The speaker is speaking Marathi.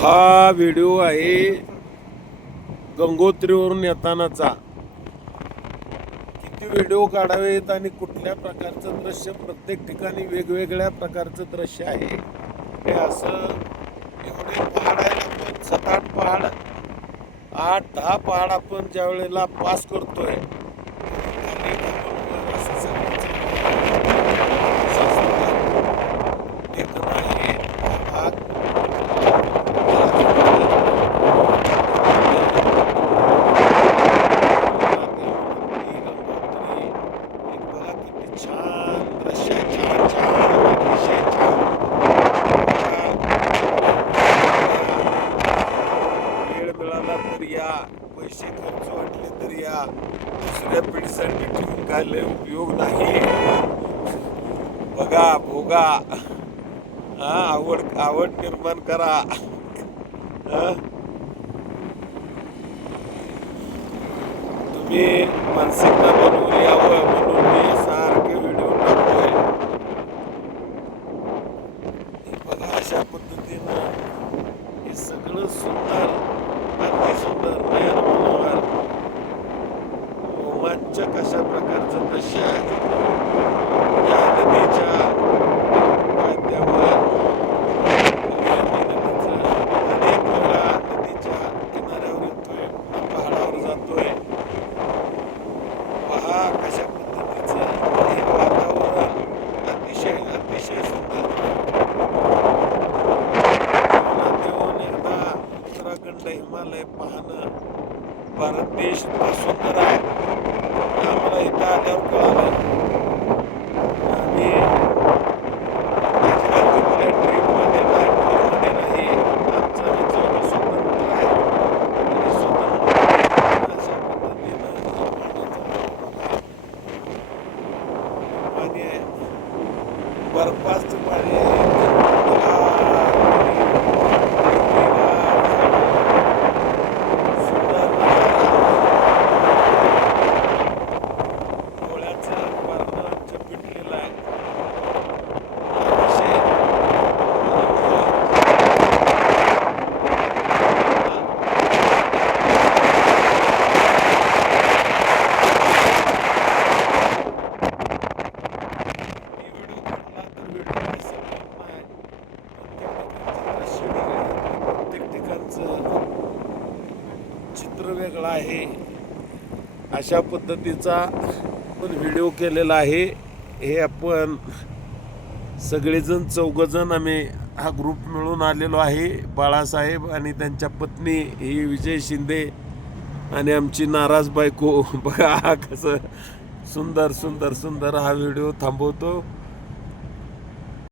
हा व्हिडिओ आहे गंगोत्रीवरून येतानाचा. किती व्हिडिओ काढावेत आणि कुठल्या प्रकारचं दृश्य, प्रत्येक ठिकाणी वेगवेगळ्या प्रकारचं दृश्य आहे. हे असं एवढे पहाड आहेत, आपण 7-8 पहाड, 8-10 पहाड आपण ज्या वेळेला पास करतोय पैसे खर्च वाटले तर या, दुसऱ्या पिढीसाठी ठेवून काय लय उपयोग नाही. बघा भोगा, हा आवड निर्माण करा. तुम्ही मानसिकता बनवून यावं म्हणून मी सारखे व्हिडिओ टाकतोय. बघा अशा पद्धतीनं हे सगळं सुंदर, अति सुंदर, नयन मनोहर, रोमांचक अशा प्रकारचं दृश्य आहे. या नदीच्या काठावर अनेक वेळा नदीच्या किनाऱ्यावर येतोय, पहाडावर जातोय. पहा कशा पद्धतीचं हे वातावरण, अतिशय अतिशय सुंदर. उत्तराखंड, हिमालय पाहणं, भारत देश सुंदर आहे. आम्हाला इथं आल्यावर कळालं. आणि अजिबात कुठल्या ट्रीपमध्ये नाही, टूरमध्ये नाही. आमचा विचार स्वतंत्र आहे आणि स्वतंत्र अशा पद्धतीनं पाणी आहे, बर्फाचं पाणी आहे. चित्र वेगळं आहे. अशा पद्धतीचा आपण व्हिडिओ केलेला आहे. हे आपण सगळेजण 4 आम्ही हा ग्रुप मिळून आलेलो आहे. बाळासाहेब आणि त्यांच्या पत्नी ही विजय शिंदे आणि आमची नाराज बायको. बघा कसं सुंदर सुंदर सुंदर. हा व्हिडिओ थांबवतो.